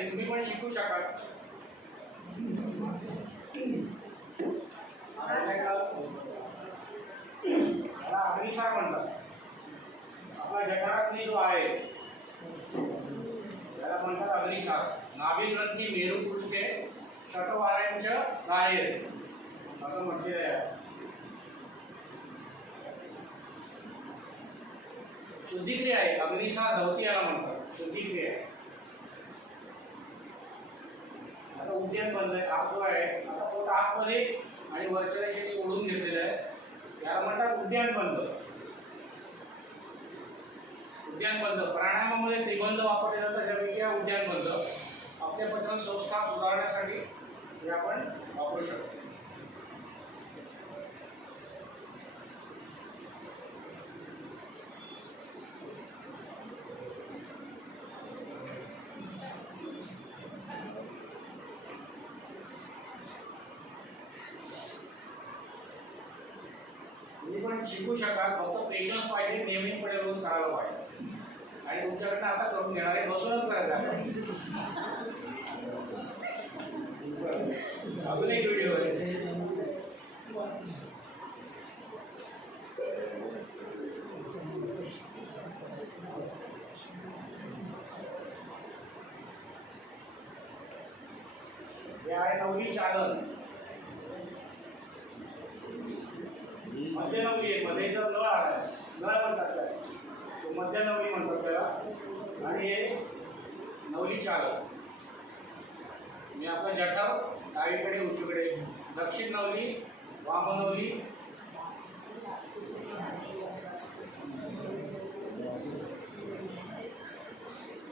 आणि तुम्ही पण शिकू शकाल। याला अग्निसार म्हणतात। आपला जठराग्नी जो आहे त्याला म्हणतात अग्निसार। नाभिग्रंथी मेरुपृष्ठे शतवार्यांच कार्य असं म्हटलेलं आहे। शुद्धिक्रिया आहे, अग्निसार धवती याला म्हणतात शुद्धिक्रिया। आता उद्यान बंद आहे, आत जो आहे आता पोट आतमध्ये आणि वरच्या रेषेने ओढून घेतलेलं आहे, याला म्हणतात उद्यान बंद। उद्यान बंद प्राणायामामध्ये त्रिबंध वापरले जातात, त्यापैकी उद्यान बंद आपल्या पचन संस्था सुधारण्यासाठी हे आपण वापरू शकतो। तुम्ही पण शिकू शकाल, फक्त पेशन्स पाहिजे, नियमितपणे रोज करायला पाहिजे। आणि तुमच्याकडनं आता करून घेणार आहे, बसूनच करायचं आहे। अजून एक व्हिडिओ आहे, हे आहे नवली चालन। मध्य नवली आहे, मध्ये जर नळ आला नळ म्हणतात काय, तो मध्य नवली म्हणतात त्याला। आणि हे नवली चालन। मी आपला जठर डावीकडे उजवीकडे, दक्षिण नवली, वाम नवली,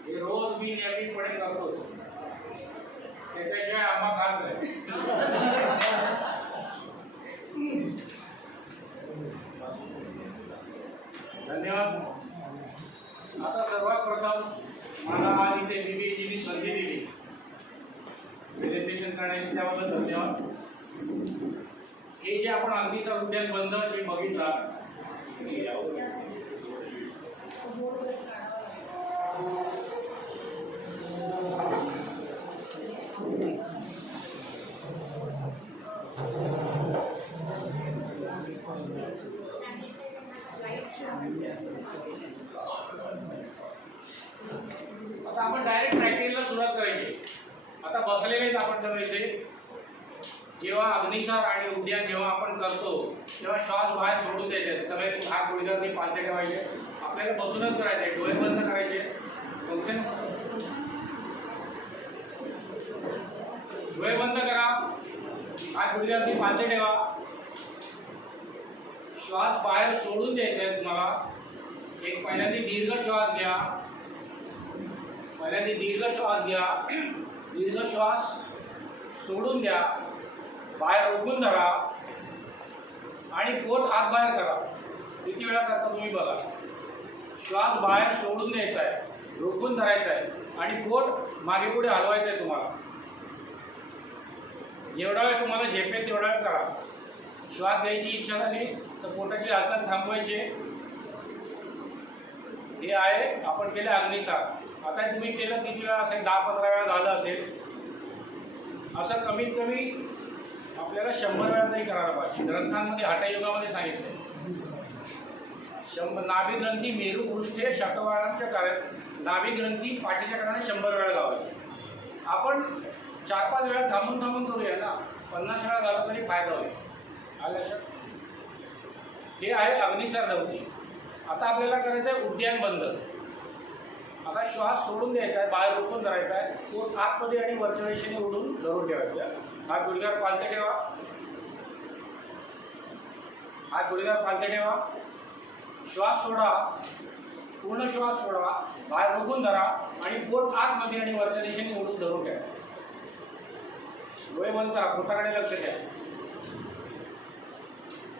हे रोज मी नियमितपणे करतो, त्याच्याशिवाय आंबा खात नाही। धन्यवाद। आता सर्वात प्रथम मला आज इथे बीबीजीनी संधी दिली प्रेझेंटेशन करण्याची, त्याबद्दल धन्यवाद। हे जे आपण अग्निसार उद्यान बंद जे बघितला, आता आपण डायरेक्ट प्रॅक्टिसला सुरुवात करायची। आता बसलेले आपण सगळे इथे, जेव्हा अग्निसार आणि उद्यान जेव्हा आपण करतो तेव्हा श्वास बाहेर सोडून द्यायचे, सगळे हात गुडघ्यावरती पालथे ठेवायचे, आपल्याला बसूनच करायचे, डोळे बंद करायचे, डोळे बंद करा, हात गुडघ्यावरती पालथे ठेवा, श्वास बाहेर सोडून द्यायचा आहे तुम्हाला। एक पहिल्यांदा दीर्घ श्वास घ्या, पहिल्यांदा दीर्घ श्वास घ्या, दीर्घ श्वास सोडून द्या, बाहेर रोखून धरा आणि पोट आत बाहेर करा। किती वेळा करता तुम्ही बघा। श्वास बाहेर सोडून द्यायचा आहे, रोखून धरायचा आहे आणि पोट मागे पुढे हलवायचं आहे तुम्हाला। जेवढा वेळ तुम्हाला झेपेल तेवढा वेळ करा। श्वास घ्यायची इच्छा झाली तर पोटाची हालचाल थांबवायची। हे आहे आपण केलं अग्निसार। आता तुम्ही केलं किती वेळा असेल, 10-15 वेळा झालं असेल, असं कमीत कमी आपल्याला 100 वेळा तरी करायला पाहिजे। ग्रंथांमध्ये हठयोगामध्ये सांगितलं 100 नाभिग्रंथी मेरुपृष्ठे शतवारांच्या कार्य, नाभिग्रंथी पाठीच्या कडे 100 वेळा लावायची। आपण 4-5 वेळा थांबून करूया ना, 50 वेळा झालं तरी फायदा होईल। आलं लक्षात? हे आहे अग्निसार धवती। आता आपल्याला करायचं आहे उद्यान बंद। आता श्वास सोडून द्यायचा आहे, बाहेर रोखून धरायचा आहे, पोट आतमध्ये आणि वरच्या दिशेने ओढून धरून ठेवायचं। हात गुडघ्यावर पालथे ठेवा, हात गुडघ्यावर पालथे ठेवा, श्वास सोडा, पूर्ण श्वास सोडा, बाहेर रोखून धरा आणि पोट आतमध्ये आणि वरच्या दिशेने ओढून धरून ठेवा। डोळे बंद करा, पोटाकडे लक्ष द्या।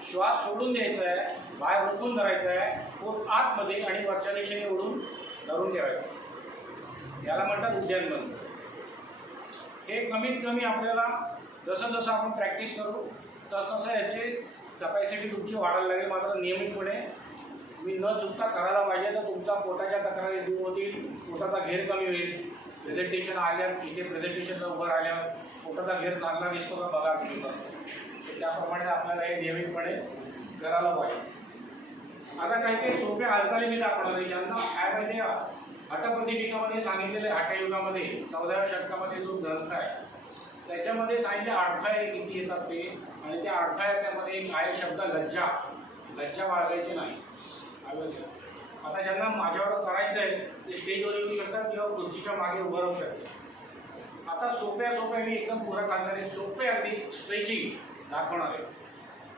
श्वास सोडून द्यायचा आहे, बाहेर रोखून धरायचा आहे, पोट आतमध्ये आणि वरच्या दिशेने ओढून धरून ठेवायचं। याला म्हणतात उद्यान बंद। हे कमीत कमी आपल्याला जसं जसं आपण प्रॅक्टिस करू तसं याची कॅपॅसिटी तुमची वाढायला लागेल। मात्र नियमितपणे तुम्ही न चुकता करायला पाहिजे, तर तुमचा पोटाच्या तक्रारी दूर होतील, पोटाचा घेर कमी होईल, प्रेझेंटेशन आल्या इथे प्रेझेंटेशनला उभं राहिल्यावर पोटाचा घेर चांगला दिसतो का बघा तुम्ही त्याप्रमाणे आपल्याला हे नियमितपणे करायला पाहिजे. आता काही काही सोप्या हालचाली मी दाखवणार आहे ज्यांना ॲडमध्ये हठप्रदीपिकामध्ये सांगितलेले हठयुगामध्ये 14व्या शतकामध्ये जो ग्रंथ आहे त्याच्यामध्ये सांगितले अडथळे किती येतात ते, आणि त्या अडथळ्यामध्ये एक आहे शब्द लज्जा. लज्जा बाळगायची नाही. आता ज्यांना माझ्यावर करायचं आहे ते स्टेजवर येऊ शकतात किंवा खुर्चीच्या मागे उभं राहू शकतात. आता सोप्या सोप्या मी एकदम पूरक हालचाली सोपे अगदी स्ट्रेचिंग दाखवणार आहे.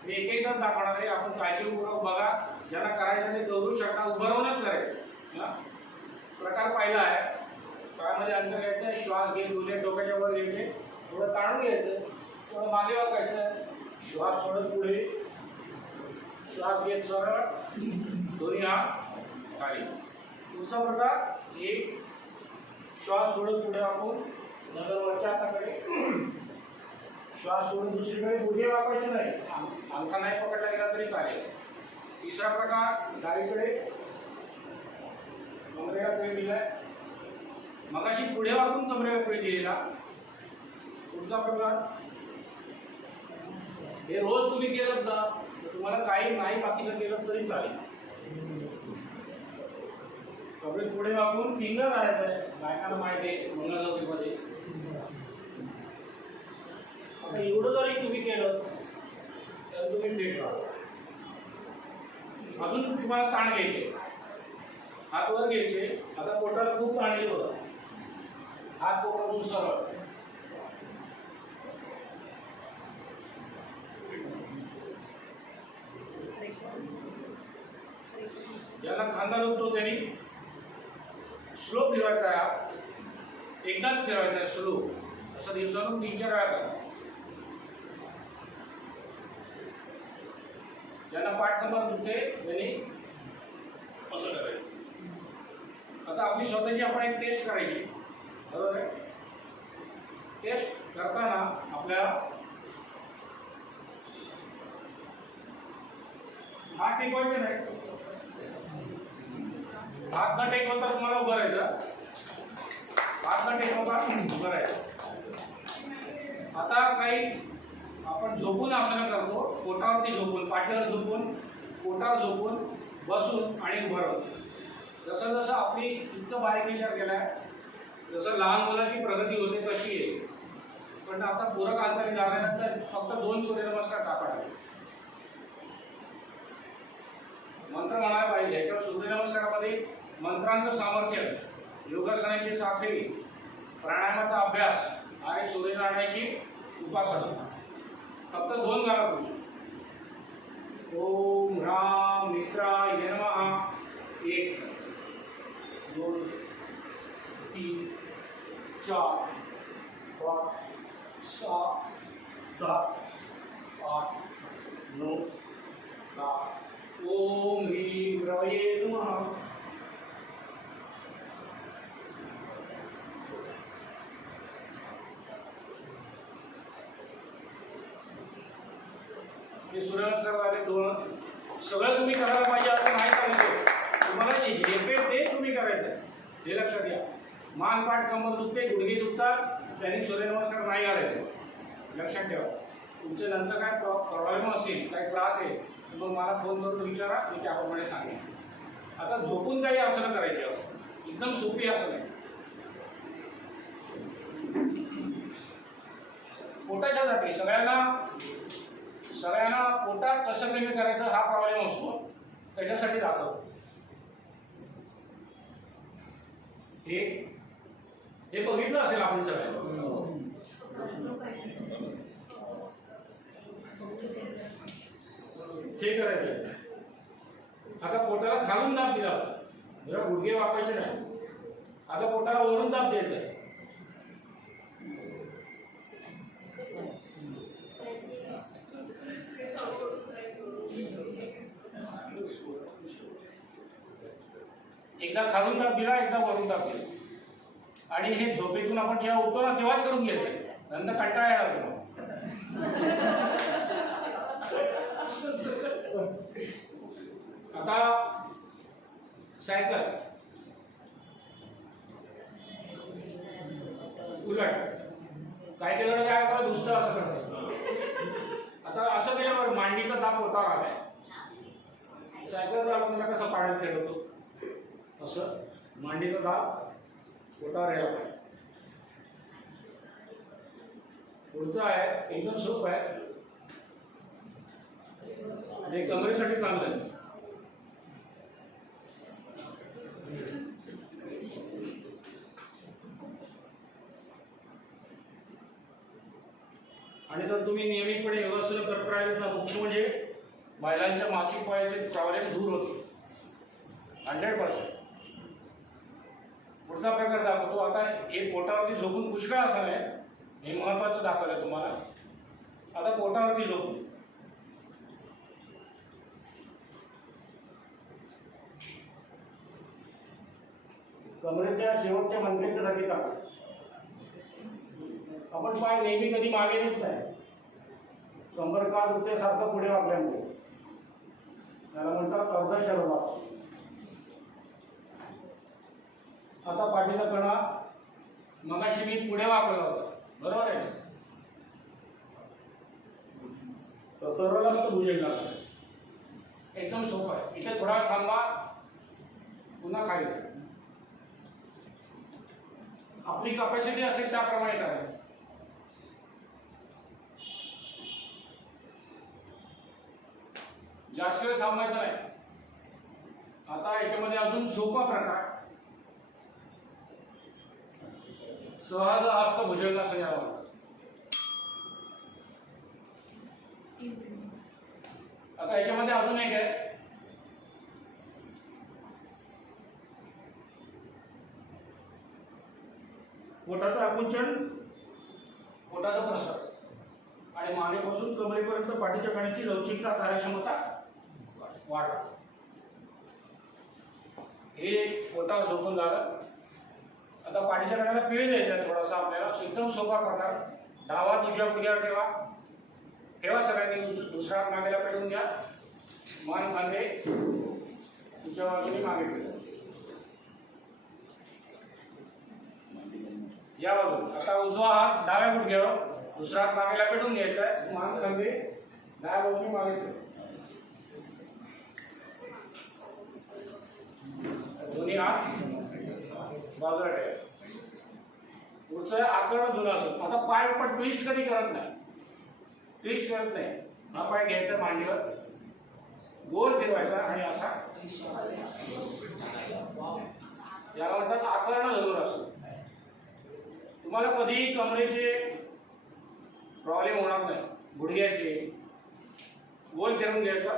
मी एक एकच दाखवणार आहे. आपण काळजीपूर्वक बघा. ज्यांना करायचं ते दौडू शकता, उभं राहूनच करायचं. प्रकार पहिला आहे. पायामध्ये अंतर घ्यायचं, श्वास घेत उलटे डोक्याच्या वर घ्यायचे, थोडं ताणून घ्यायचं, थोडं मागे वाकायचं, श्वास सोडत पुढे, श्वास घेत सरळ, दोन्ही हात खाली. दुसरा प्रकार एक श्वास सोडत पुढे वाकून नंतर वरच्या हाताकडे, श्वास सोडून दुसरीकडे गुडघे वाकायचे नाही, अंगठा नाही पकडला गेला तरी चालेल. तिसरा प्रकार डावीकडे कमरेला पेळ दिलाय, मगाशी पुढे वाकून कमरेला पेळ दिलेला. पुढचा प्रकार हे रोज तुम्ही केलं जा, तुम्हाला काही नाही बाकीचं केलं तरी चालेल. कमरे पुढे वाकून फिंगर राहायचं आहे, बायकांना माहिती आहे मंगळगौरीमध्ये. आता एवढं जरी तुम्ही केलं तर तुम्ही फिट राहा. अजून तुम्हाला ताण घ्यायचे, हात वर घ्यायचे. आता पोटाला खूप ताण येत होता, हात पोटातून सरळ. ज्याला खांदा दुखतो त्यांनी स्लो फिरवायचा आहे, एकदाच फिरवायचा आहे स्लो. असं दिवसातून 3-4 वेळा करा. ज्यांना पाठ नंबर दुखते त्यांनी असं करायचं. आता आपली स्वतःची आपण एक टेस्ट करायची, बरोबर आहे. टेस्ट करताना आपल्याला हात टेकवायचे नाही. हात न टेकवता तुम्हाला उभं राहायचं, हात न टेकवता उभं राहायचं. आता काही आपण झोपून आसनं करतो, पोटावरती झोपून, पाठीवर झोपून, पोटावर झोपून, बसून आणि उभं राहून. जसं जसं आपली इतकं बारीक विचार केलाय, जसं लहान मुलाची प्रगती होते तशी आहे. पण आता पूरक हालचाली झाल्यानंतर फक्त 2 सूर्यनमस्कार टाकावे. मंत्र म्हणायला पाहिजे. याच्यावर सूर्यनमस्कारामध्ये मंत्रांचं सामर्थ्य, योगासनाची साखळी, प्राणायामाचा अभ्यास आणि सूर्यनारायणाची उपासना. फक्त 2 गाणं बोलू. ओम ह्राम मित्राय नमः. 1 2 3 4 5 6 7 8 9 10. ओम ह्रीं ह्राये नमः. हे सूर्यनमस्कार झाले 2. सगळं तुम्ही करायला पाहिजे असं नाही सांगितलं. तुम्हाला जे झेपेल ते तुम्ही करायचं, हे लक्षात घ्या. मान पाठ कंबर दुखते, गुडघे दुखतात, त्यांनी सूर्यनमस्कार नाही करायचे, लक्षात ठेवा. तुमचे नंतर काय प्रॉब्लेम असेल, काही त्रास आहे, मग मला फोन करून विचारा, मी त्याप्रमाणे सांगेन. आता झोपून काही आसनं करायची असं एकदम सोपी आसन आहे. पोटाच्या जाती सगळ्यांना पोटात कसं कमी करायचं हा प्रॉब्लेम असतो, त्याच्यासाठी जातो. हे बघितलं असेल आपण सगळ्यांना. हे करायचं. आता पोटाला खालून दाब दिला, जरा गुडघे वाकायचे नाही. आता पोटाला वरून दाब द्यायचा आहे. एकदा खालून दाब दिला, एकदा वरून दाब द्यायचा. आणि हे झोपेतून आपण जेव्हा उठतो ना तेव्हाच करून घ्यायचं, नंतर कंटाळा येणार. आता सायकल उलगट. काही काही जण काय करतात दुसरं असं करतात. आता असं केल्यावर मांडीचा दाब होता आलाय. सायकल चालवताना कसं पाण्यात खेळवतो असं मांडीचा दाब पोटावर यायला पाहिजे. पुढचं आहे एकदम सोपं आहे, जे कमरेसाठी चांगलं आहे. आणि जर तुम्ही नियमितपणे योगासन करत राहिले ना, मुख्य म्हणजे महिलांच्या मासिक पाळीचे प्रॉब्लेम दूर होते 100%. पुढचा प्रकार दाखवतो. आता हे पोटावरती झोपून पुष्कळ आसन आहे, हे महत्वाचं दाखवलं तुम्हाला. आता पोटावरती झोपून कमरेच्या शेवटच्या मनगटासाठी टाका. आपण पाय नेहमी कधी मागे नेत नाही, कंबर का दुखल्यासारखं पुढे वाकल्यामुळे. त्याला म्हणतात अर्धशरवास. आता पाठीचा कणा मगाशी मी पुढे वाकवला होता, बरोबर आहे. तर सरळ असतं भुजंगासन. एकदम सोपं आहे. इथे थोडा थांबा, पुन्हा खाली. आपली कॅपॅसिटी असेल त्याप्रमाणे करायचं. जास्त वेळ थांबायचं नाही. आता याच्यामध्ये अजून सोपा प्रकार सहज हस्त भुजंगासन याला म्हणतात. आता याच्यामध्ये अजून एक आहे, पोटाचं आकुंचन, पोटाचा प्रसार आणि मानेपासून कमरेपर्यंत पाठीच्या कण्याची लवचिकता, कार्यक्षमता वाढ. हे पोटावर झोपून झालं. आता पाठीच्या कण्याला पिळ द्यायचा थोडासा आपल्याला. एकदम सोपा प्रकार. डावा दुसऱ्या गुडघ्यावर ठेवा. ठेवा सगळ्यांनी. दुसरा हात मागेला पेटून द्या. मान खांदे तुझ्या बाजूने मागे ठेवा. या बाजूला. आता उजवा हात डाव्या गुडघ्यावर, दुसरा हात मागेला पेटून घ्यायचा आहे. मान खांदे डाव्या बाजूने मागे ठेवा. दोन्ही हात बाजूला ठेवा. पुढचं आकर्ण धनुरासन. आता पाय आपण ट्विस्ट कधी करत नाही, ट्विस्ट करत नाही. हा पाय घ्यायचा मांडीवर, गोल फिरवायचा आणि असा. याला म्हणतात आकर्ण धनुरासन. तुम्हाला कधीही कमरेचे प्रॉब्लेम होणार नाही. गुडघ्याचे गोल फिरून घ्यायचा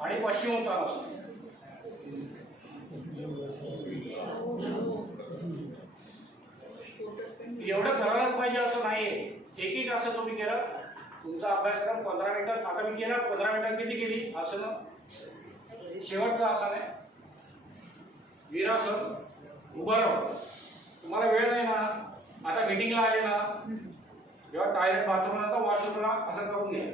आणि पश्चिमोत्तानासन. एवढं करायलाच पाहिजे असं नाहीये. एक एक असं तुम्ही केलं, तुमचा अभ्यासक्रम 15 मिनिटात. आता मी केला 15 मिनिटात किती केली आसनं. शेवटचं आसन आहे वीरासन. उभं राहू. तुम्हाला वेळ नाही ना, आता मीटिंगला आले ना, जेव्हा टॉयलेट बाथरूमला वॉशरूमला असं करून घ्या.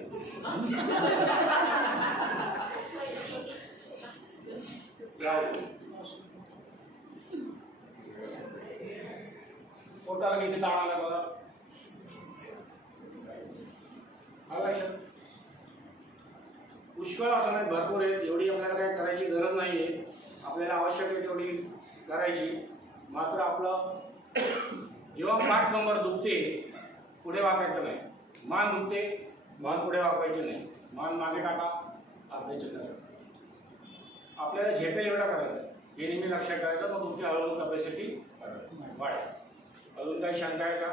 पोटाला किती ताण आला बघा. पुष्कळ आसन आहेत, भरपूर आहेत. एवढी आपल्याला काय करायची गरज नाहीये. आपल्याला आवश्यक आहे तेवढी करायची. मात्र आपलं जेव्हा पाठ कंबर दुखते, पुढे वाकायचं नाही. मान दुखते, मान पुढे वाकायची नाही. मान मागे टाका, अर्ध्याचे करा. आपल्याला झेपेल एवढा करायचं. हे नेहमी लक्षात ठेवायचं. मग तुमची हळूहळू कॅपॅसिटी वाढेल. अजून काही शंका आहे का?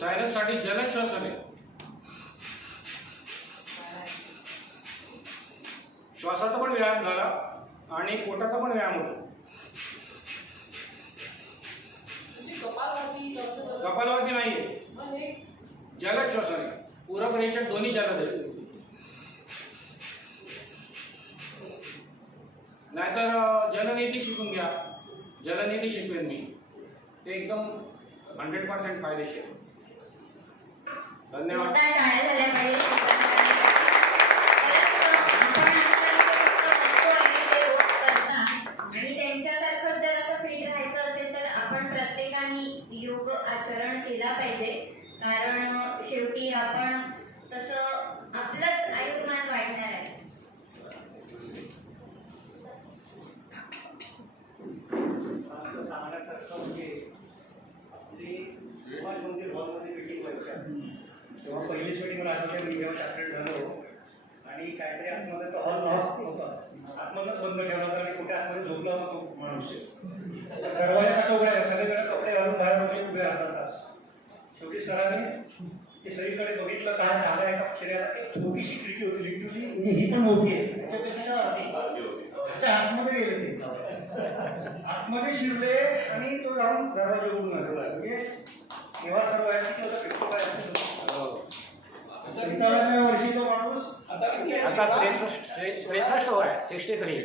सायनससाठी जलश्वासन आहे. श्वासाचा पण व्यायाम झाला आणि पोटाचा पण व्यायाम होतो. कपालवरती नाहीये, जलश्वासन आहे. पूरक रेचक दोन्ही जलद आहे. नाहीतर जलनीती शिकून घ्या. जलनीती शिकवेन मी, ते एकदम 100% फायदेशीर. धन्यवाद. जोरदार टाळ्या झाल्या पाहिजे. आपण आजकाल ते रोज करतात आणि त्यांच्यासारखं जर असं फिट राहायचं असेल तर आपण प्रत्येकाने योग आचरण केला पाहिजे. कारण शेवटी आपण तसं आपलंच आयुर्मान वाढणार आहे. आमचं सांगण्यासारखं म्हणजे आपली सुभाष मंदिर हॉलमध्ये मीटिंग व्हायची. तेव्हा पहिलीच मीटिंग मला आठवते, मी जेव्हा शास्त्रेट झालो आणि काहीतरी आतमध्ये तो हॉल लॉक होता, आतमध्येच बंद ठेवला होता आणि कुठे आतमध्ये झोपला होता तो माणूस. दरवाजा कसा उघडायचा, सगळीकडे कपडे घालून बाहेर वगैरे उभे अर्धा तास. शेवटी सरांनी ते सगळीकडे बघितलं काय झालं आहे का शरीरात. एक छोटीशी खिडकी होती लिटूची, म्हणजे ही पण मोठी आहे, त्याच्यापेक्षा त्याच्या आतमध्ये गेले ते, आतमध्ये शिरले आणि तो जाऊन दरवाजा उघडून आले. म्हणजे तेव्हा सर्व आहे विचाराच्या वर्षी तो माणूस आता 63 होय, 63.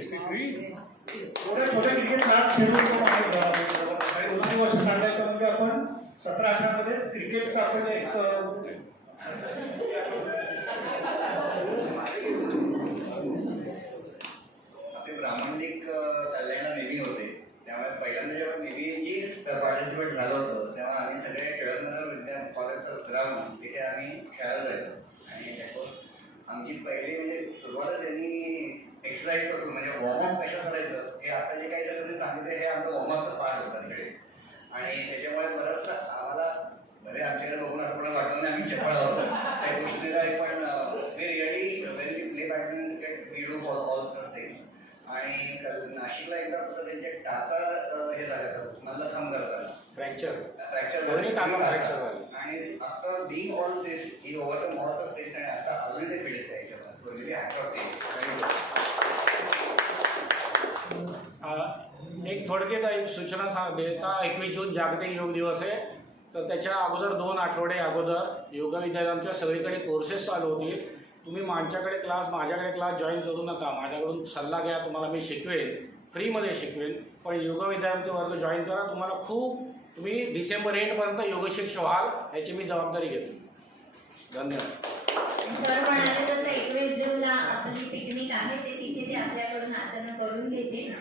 एवढ्या छोट्या क्रिकेट मॅच खेळून तो माणूस झाला. काही दुसरी वर्ष सांगायचं म्हणजे आपण 17-18 मध्येच क्रिकेटचा आपण एक आपले ब्राह्मण लीग कल्याणला नेव्ही होते, त्यामुळे पहिल्यांदा जेव्हा नेव्ही पार्टिसिपेट झालं होतं तेव्हा आम्ही सगळे टिळकनगर विद्या कॉलेजचं ग्राउंड तिथे आम्ही खेळायला जायचो. आणि त्याच्यावर आमची पहिली म्हणजे सुरुवातच यांनी एक्सरसाइज पासून म्हणजे वॉर्मअप कसं करायचं हे आता जे काही सगळं सांगितलं हे आमचं वॉर्मअपचं पार्ट होता तिकडे. आणि त्याच्यामुळे बरंचसं आम्हाला बरे आमच्याकडे बघून असं पण वाटलं नाही आम्ही चपळ आहोत काही गोष्टी नाही. पण we really when we play badminton cricket we do for all the things. आणि नाशिकला एकदा फक्त त्यांचे टाचा हे झालं मल्लखांब करताना फ्रॅक्चर आणि after being all this he overcome all the things आणि आता अजून ते फिट आहे याच्यामध्ये एक थोडक्यात एक सूचना देता. 21 जून जागतिक योग दिवस आहे, तर त्याच्या अगोदर 2 आठवडे अगोदर योगा विद्यार्थ्यांच्या सगळीकडे कोर्सेस चालू होतील. तुम्ही माझ्याकडे क्लास जॉईन करू नका. माझ्याकडून सल्ला घ्या, तुम्हाला मी शिकवेन, फ्रीमध्ये शिकवेन. पण योगा विद्यार्थी वर्ग जॉईन करा. तुम्ही डिसेंबर एंडपर्यंत योगशिक्ष व्हाल याची मी जबाबदारी घेतो. धन्यवाद. सर म्हणाले जसं 21 जूनला आपली पिकनिक आहे ते तिथे ते आपल्याकडून आसनं करून घेतील.